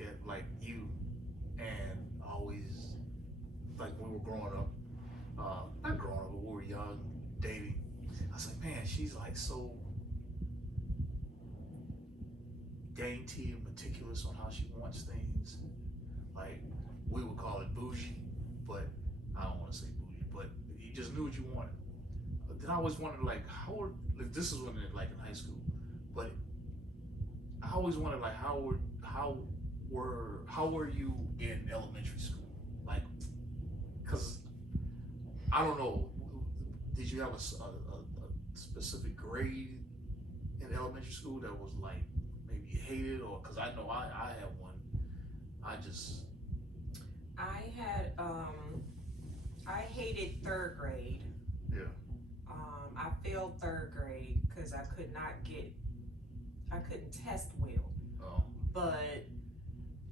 look at like you and always like when we were growing up, not growing up, but we were young, dating. I was like, man, she's like so dainty and meticulous on how she wants things. Like we would call it bougie, but I don't want to say bougie, but you just knew what you wanted. But then I always wondered like like, this is when like in high school, but I always wondered like how were you in elementary school? Like, cause I don't know, did you have a specific grade in elementary school that was like maybe you hated, or cause I know I had one. I had I hated third grade. Yeah. I failed third grade because I couldn't test well. Oh. But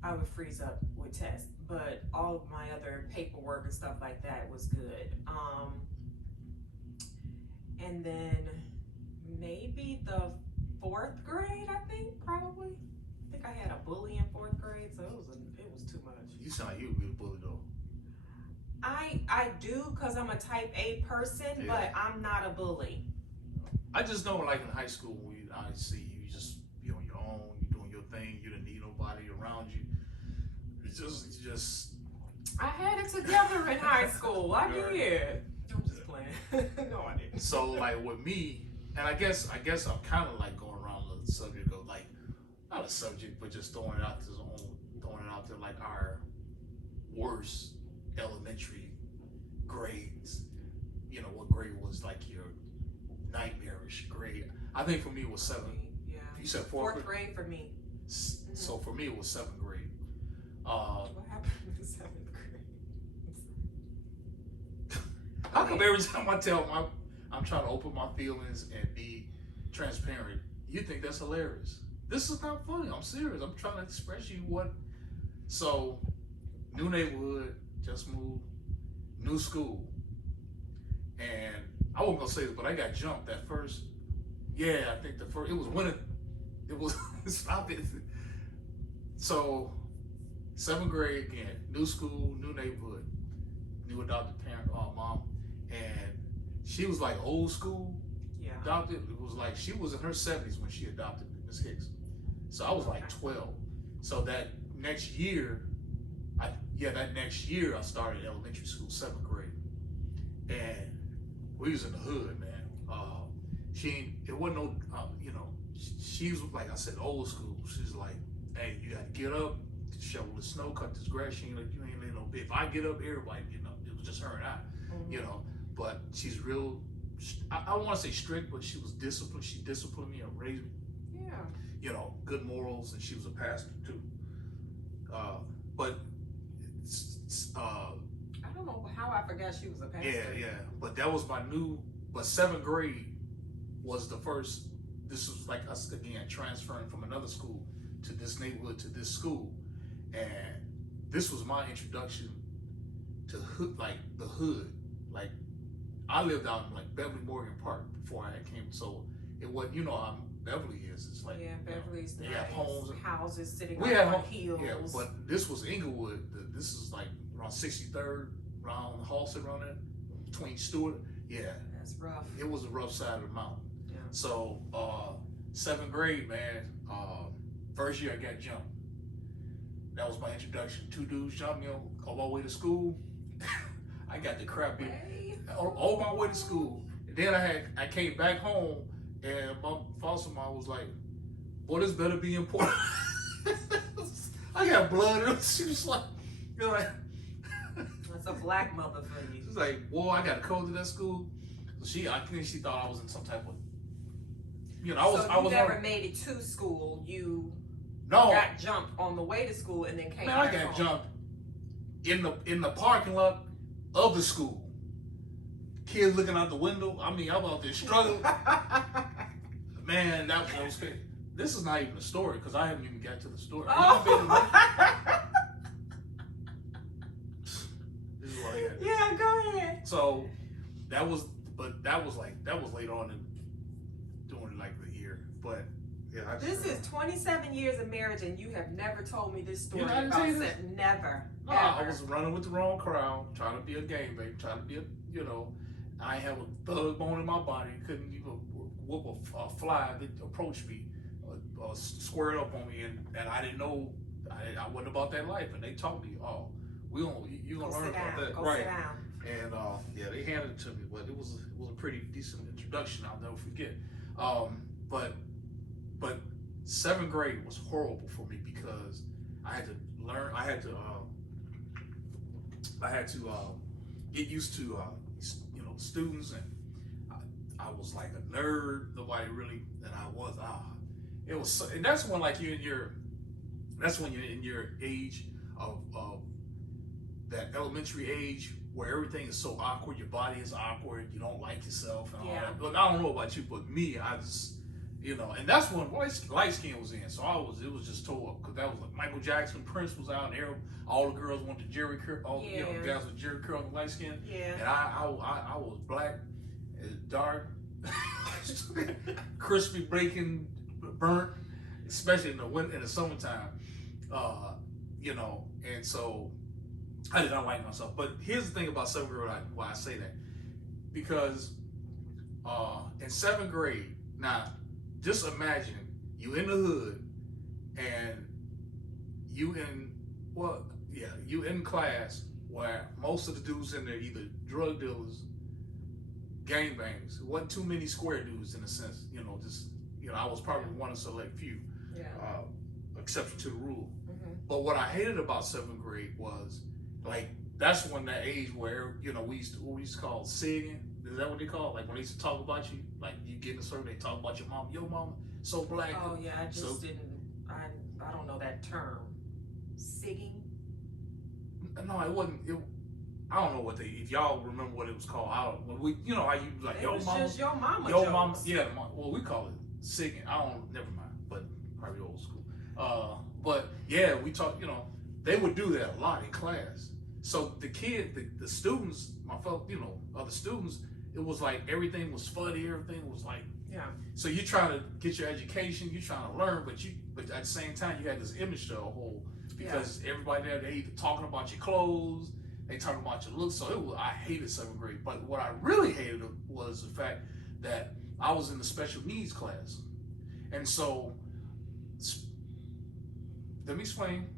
I would freeze up with tests. But all of my other paperwork and stuff like that was good. And then maybe the fourth grade, I think, probably. I think I had a bully in fourth grade, so it was too much. You sound like you would be a bully though. I do, because I'm a type A person, Yeah. but I'm not a bully. I just know like in high school, I see you just be on your own, you doing your thing, you didn't need nobody around you. It's just. I had it together in high school. I You're did. I'm just playing. No, I didn't. So like with me, and I guess I'm kind of like going around the subject of like, not a subject, but just throwing it out there like our worst elementary grades. You know, what grade was like your nightmarish grade? I think for me it was 7. Yeah. You said fourth grade for me. So for me it was 7th grade. What happened in 7th grade? How come every time I'm trying to open my feelings and be transparent, you think that's hilarious? This is not funny. I'm serious. I'm trying to express you what. So, new neighborhood, just moved, new school, and I wasn't gonna say this, but I got jumped at first. Yeah, I think it was when it was stop it. So, 7th grade again, new school, new neighborhood, new adopted parent, mom, and she was like old school. Yeah. Adopted. It was like she was in her 70s when she adopted me, Miss Hicks. So I was like 12. So that next year, I started elementary school, 7th grade, and we was in the hood, man. It wasn't no, she was like I said, old school. She's like, hey, you got to get up, shovel the snow, cut this grass. You ain't letting no bit. If I get up, everybody get up. It was just her and I, But she's real. I don't want to say strict, but she was disciplined. She disciplined me and raised me. Yeah. Good morals, and she was a pastor too. But I don't know how I forgot she was a pastor. yeah. But that was but 7th grade was the first. This was like us again transferring from another school to this neighborhood to this school, and this was my introduction to the hood. Like I lived out in like Beverly Morgan Park before I came, so it was how Beverly is. It's like Beverly's they nice. have homes, houses sitting we had on hills. Yeah, but this was Inglewood. This is like around 63rd, around Halsted, around there, between Stewart. Yeah, that's rough. it was a rough side of the mountain. Yeah. So 7th grade, man. First year I got jumped. That was my introduction. 2 dudes jumped me on my way to school. I got the crap beat all my way to school. And then I came back home, and my foster mom was like, "Boy, this better be important." I got blood. She was like, That's a black mother for you. She's like, "Boy, I got to go to that school." So I think she thought I was in some type of, I was never made it to school. You no got jumped on the way to school and then came man. back I got home. jumped in the parking lot of the school. Kids looking out the window. I mean, I'm out there struggling. Man, that was crazy. This is not even a story because I haven't even got to the story. This is what I got. Yeah, go ahead. So that was later on in doing like the year. But Yeah, This is 27 years of marriage, and you have never told me this story. You know, I didn't about tell you this. Never. No, ever. I was running with the wrong crowd, trying to be a game baby, trying to be a, you know, I ain't have a thug bone in my body, couldn't even whoop a fly that approached me, squared up on me, and I didn't know, I wasn't about that life, and they taught me, oh, you gonna learn about that, Go right? sit down. And yeah, they handed it to me, but it was a pretty decent introduction. I'll never forget. But 7th grade was horrible for me because I had to learn. I had to get used to you know, students, and I was like a nerd. Nobody really, and I was it was, and that's when like that's when you're in your age of that elementary age where everything is so awkward, your body is awkward, you don't like yourself and all that. Look, I don't know about you, but me, I just, you know, and that's when light skin was in. So it was just tore up, because that was like Michael Jackson, Prince was out, and all the girls went to Jerry Curl, you know, guys with Jerry Curl and light skin. Yeah. And I was black, dark, crispy, bacon, burnt, especially in the summertime. You know, and so I did not like myself. But here's the thing about 7th grade, why I say that. Because in 7th grade, now just imagine you in the hood and you in class where most of the dudes in there either drug dealers, gangbangers. It wasn't too many square dudes in a sense, you know, just, you know, I was probably one of select few, exception to the rule. Mm-hmm. But what I hated about 7th grade was, like, that's when that age where, you know, we used to call sigging. Is that what they call it? Like when they used to talk about you, like you get in a circle, they talk about your mom so black. Oh yeah, I just didn't. I don't know that term. Sigging. No, it wasn't. I don't know what if y'all remember what it was called. When we, you know, how you like It yo was mama, just your mama. yo jokes. mama. Yeah, well we call it sigging. Never mind, but probably old school. But yeah, we talk. You know, they would do that a lot in class. So the students, my fellow, you know, other students, it was like everything was funny. Everything was like, yeah. So you're trying to get your education, you're trying to learn, but at the same time you had this image to hold, because everybody there, they either talking about your clothes, they talking about your looks. So I hated 7th grade. But what I really hated was the fact that I was in the special needs class, and so let me explain.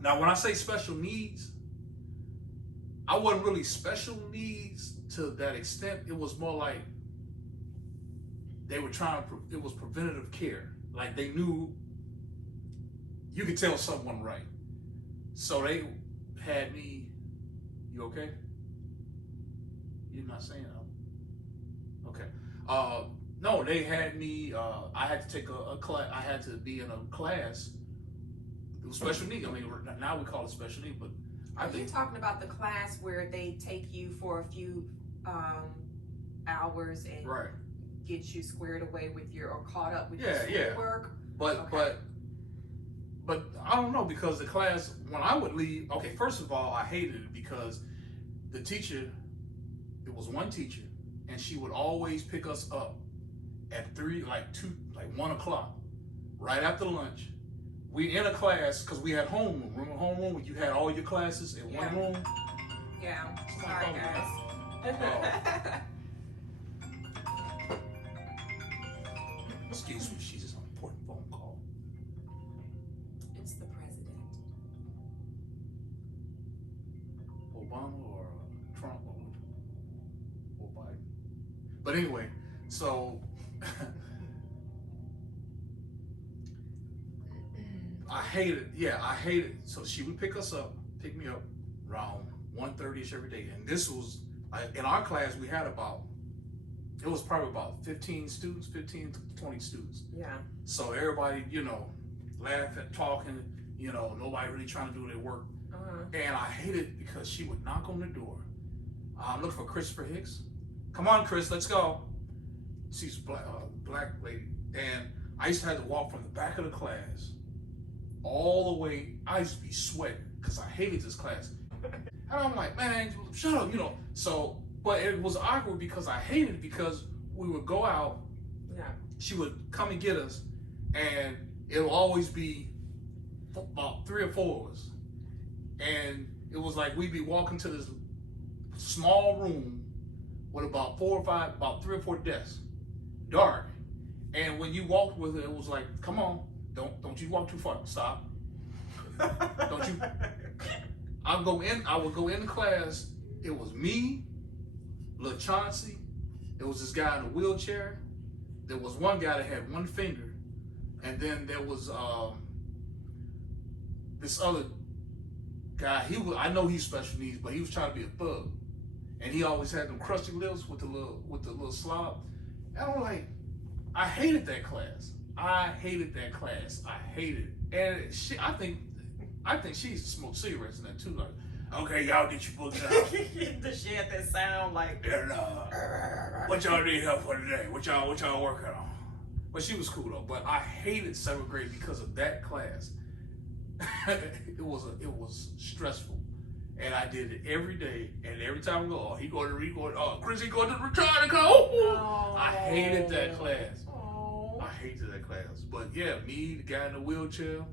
Now, when I say special needs, I wasn't really special needs to that extent. It was more like they were it was preventative care. Like they knew you could tell someone right. So they had me, you okay? You're not saying that. Okay. No, they had me, I had to take a class, I had to be in a class. It was special needs. I mean, now we call it special needs, but I Are you think talking about the class where they take you for a few hours and get you squared away with or caught up with your schoolwork? But I don't know, because the class, when I would leave, okay, first of all, I hated it because the teacher, it was one teacher, and she would always pick us up at 1 o'clock, right after lunch. We in a class, because we had homeroom. Remember homeroom? You had all your classes in one room. Yeah. Sorry, guys. Excuse me, she's just on an important phone call. It's the president. Obama or Trump or Biden. But anyway, so I hated. So she would pick me up around 1:30ish every day. And this was, in our class, we had it was probably about 15 to 20 students. Yeah. So everybody, you know, laughing, talking, you know, nobody really trying to do their work. And I hated it because she would knock on the door. I'm looking for Christopher Hicks. Come on, Chris, let's go. She's a black lady. And I used to have to walk from the back of the class all the way. I used to be sweating because I hated this class. And I'm like, man, shut up, you know. So, but it was awkward because I hated it, because we would go out. Yeah. She would come and get us, and it'll always be about 3 or 4 of us. And it was like we'd be walking to this small room with about 4 or 5, about 3 or 4 desks, dark. And when you walked with it was like, come on, don't you walk too far. Stop. Don't you? I would go into class. It was me, Lil Chauncey. There was this guy in a wheelchair. There was one guy that had one finger, and then there was this other guy. I know he's special needs, but he was trying to be a thug, and he always had them crusty lips with the little slob. And I'm like, I hated that class. I hated that class. I hated it. And I think she smoked cigarettes in that too. Like, okay, y'all get your books out. She had that sound like. And, what y'all need help for today? What y'all working on? But she was cool though. But I hated 7th grade because of that class. it was stressful, and I did it every day. And every time I go, Chris, he going to the retirement car. Oh. I hated that class. I hated that class. But yeah, me, the guy in the wheelchair.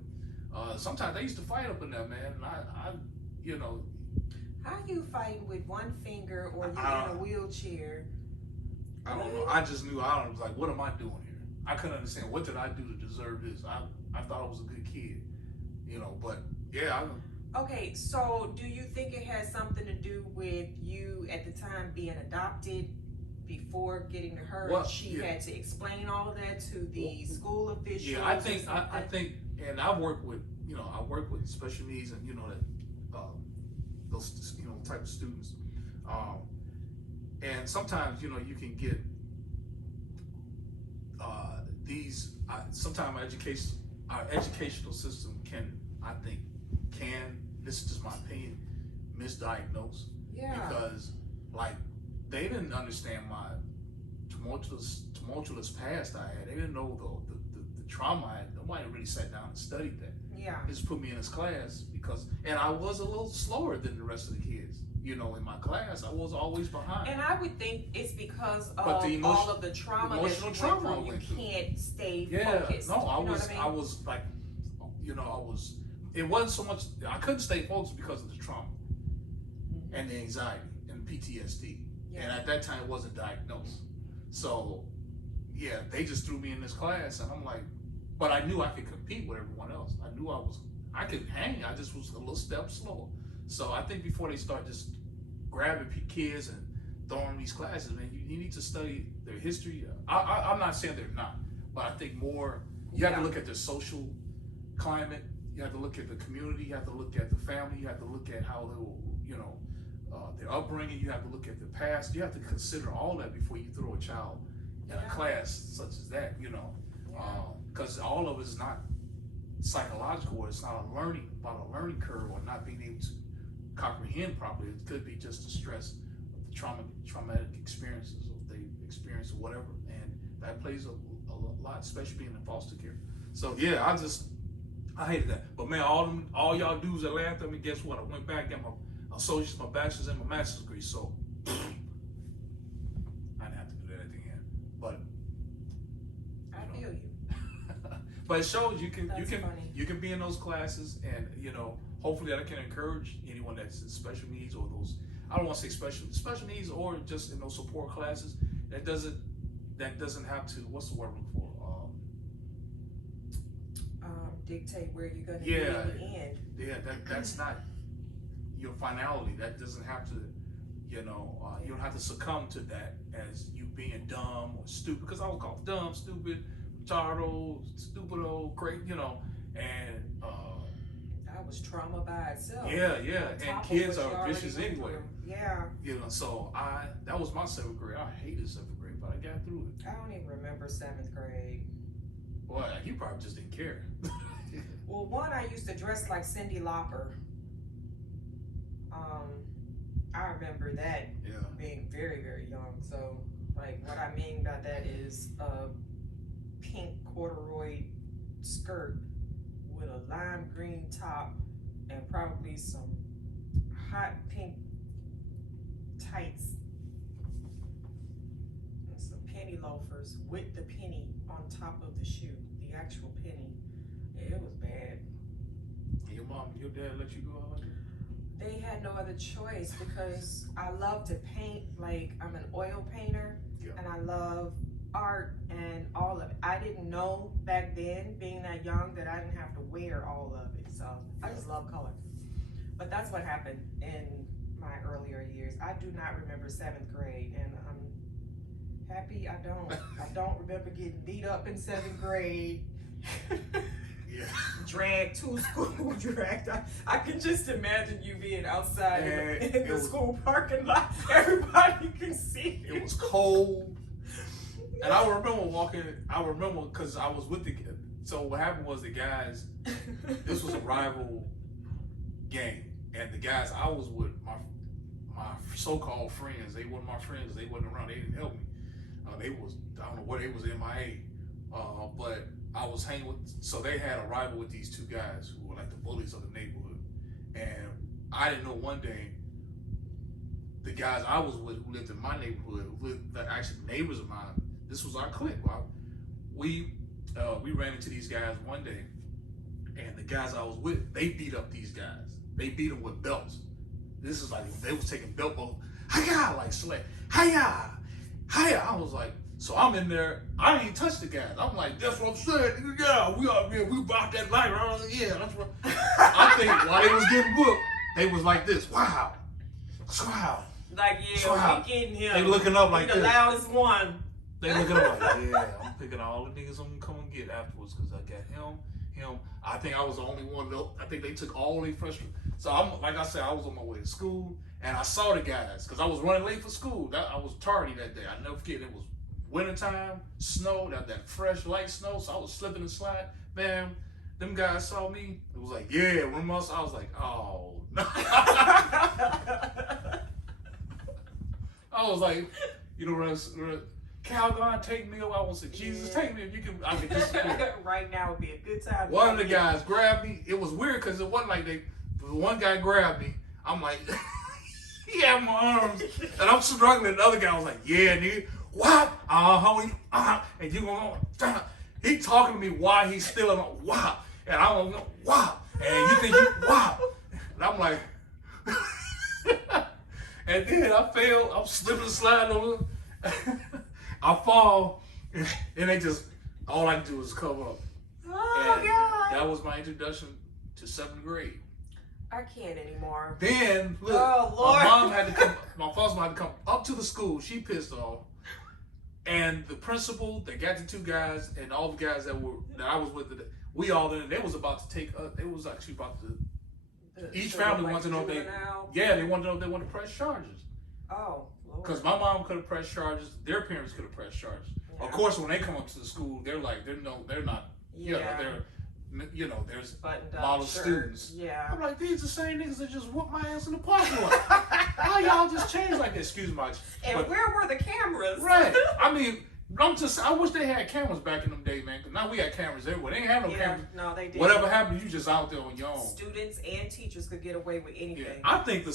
Sometimes they used to fight up in there, man. And I you know. How you fighting with one finger or you in a wheelchair? I don't know. I just knew. I was like, what am I doing here? I couldn't understand. What did I do to deserve this? I thought I was a good kid, you know. But yeah. Okay, so do you think it has something to do with you at the time being adopted before getting to her? Well, she had to explain all of that to the school officials. Yeah, I think, and I work with special needs and that those type of students, and sometimes you can get sometimes our educational system can this is just my opinion, misdiagnose. Yeah. Because like they didn't understand my tumultuous past I had. They didn't know the trauma I had. Nobody really sat down and studied that. Yeah. They just put me in this class and I was a little slower than the rest of the kids. In my class, I was always behind. And I would think it's because of all of the trauma emotional that trauma you can't stay yeah, focused. no, I I was like, it wasn't so much, I couldn't stay focused because of the trauma and the anxiety and the PTSD. Yeah. And at that time, it wasn't diagnosed. So, yeah, they just threw me in this class, and I'm like, but I knew I could compete with everyone else. I knew I could hang. I just was a little step slower. So I think before they start just grabbing kids and throwing these classes, man, you need to study their history. I'm not saying they're not, but I think more, you have to look at their social climate. You have to look at the community. You have to look at the family. You have to look at how they will, their upbringing. You have to look at the past. You have to consider all that before you throw a child in a class such as that, because all of it is not psychological, or it's not about a learning curve, or not being able to comprehend properly. It could be just the stress of the traumatic experiences of they experience or whatever, and that plays a lot, especially being in foster care. So yeah, I hated that. But man, all y'all dudes that laughed at me, guess what? I went back and got my associate's, my bachelor's, and my master's degree. So I didn't have to do that at the end. But I feel you. But it shows you can be in those classes, and hopefully that can encourage anyone that's in special needs, or those, I don't want to say special needs, or just in those support classes. That doesn't have to, what's the word I'm looking for? Dictate where you're going to be at the end. Yeah, that's not your finality. That doesn't have to, you don't have to succumb to that as you being dumb or stupid, because I was called dumb, stupid, retarded, stupido, crazy, and that was trauma by itself. Yeah, and kids are vicious anyway. Yeah. So that was my 7th grade. I hated 7th grade, but I got through it. I don't even remember 7th grade. Well, you probably just didn't care. Well, one, I used to dress like Cyndi Lauper. I remember that being very, very young. So, like, what I mean by that is a pink corduroy skirt with a lime green top and probably some hot pink tights and some penny loafers with the penny on top of the shoe, the actual penny. Yeah, it was bad. Your mom, your dad let you go out like that? They had no other choice because I love to paint. Like, I'm an oil painter, and I love art and all of it. I didn't know back then, being that young, that I didn't have to wear all of it. So I just love color. But that's what happened in my earlier years. I do not remember 7th grade, and I'm happy I don't. I don't remember getting beat up in 7th grade. Yeah. Dragged to school, dragged. I can just imagine you being outside in the school parking lot. Everybody can see you. It was cold. And I remember walking, because I was with the, so what happened was the guys, this was a rival game. And the guys I was with, my so-called friends, they weren't my friends, they wasn't around, they didn't help me. They was, I don't know where they was MIA. But I was hanging with, so they had a rival with these two guys who were like the bullies of the neighborhood. And I didn't know one day, the guys I was with who lived in my neighborhood, who lived, actually neighbors of mine, this was our clique. We ran into these guys one day, and the guys I was with, they beat up these guys. They beat them with belts. This is like, they was taking belt off, hi-ya, like slay, hi-ya, hi-ya. I was like, so I'm in there, I didn't even touch the guys. I'm like, that's what I'm saying, yeah, we out here, we bought that light. Yeah, that's what. I think while they was getting whooped, they was like this, wow, wow. Like, yeah, wow. We getting him. They looking up like the loudest one. They looking up like, yeah, I'm picking all the niggas I'm gonna come and get afterwards, because I got him. I think I was the only one, though. I think they took all their freshman. So I'm, like I said, I was on my way to school, and I saw the guys, because I was running late for school. I was tardy that day. I never forget, it was wintertime, snow, that fresh light snow, so I was slipping and sliding. Man, them guys saw me, it was like, yeah, room us. I was like, oh, no. I was like, you know, Calgon, take me away. I want to say, Jesus, take me if you can. I can disappear. Right now would be a good time. One of the guys grabbed me. It was weird because it wasn't like one guy grabbed me. I'm like, he had my arms, and I'm struggling. The other guy was like, yeah, nigga, what? And you gonna, he talking to me while he's still in wow, and I don't know, wow, and you think you, wow, and I'm like, and then I fell. I'm slipping and sliding over. I fall, and they just, all I can do is cover up. Oh, and God. That was my introduction to 7th grade. I can't anymore. Then, look, Lord. my foster mom had to come up to the school. She pissed off. And the principal, they got the two guys, and all the guys that I was with, we all in, they was about to take, they was actually about to, each family wanted to know if they wanted to know if they wanted to press charges. Oh. Because my mom could have pressed charges, their parents could have pressed charges. Yeah. Of course, when they come up to the school, they're like, they're not, there's model students. Yeah. I'm like, these the same niggas that just whooped my ass in the parking lot. How y'all just changed like that? Excuse me. And where were the cameras? Right. I mean, I wish they had cameras back in them days, man. Because now we got cameras everywhere. They ain't have no cameras. No, they didn't. Whatever happened, you just out there on your own. Students and teachers could get away with anything. Yeah. I think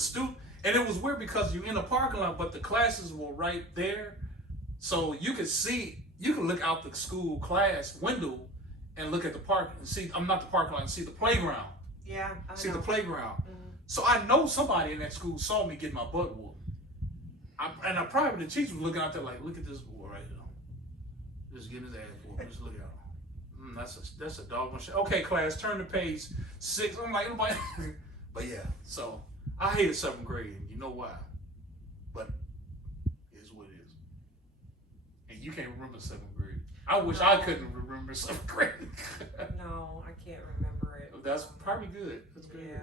and it was weird because you're in a parking lot, but the classes were right there. So you could look out the school class window and look at the park and see, I'm not the parking lot, and see the playground. Yeah, I see know. the playground. Mm-hmm. So I know somebody in that school saw me get my butt whooped. And the teacher was looking out there like, look at this boy right here. Just getting his ass whooped. Just look at him. That's a doggone shit. Okay, class, turn to page 6. I'm like, nobody. But yeah, so I hated 7th grade, and you know why. But it is what it is. And you can't remember 7th grade. I wish I couldn't remember 7th grade. No, I can't remember it. That's probably good. That's good. Yeah.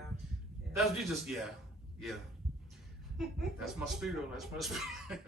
That's you just, yeah. That's my spirit. That's my spirit.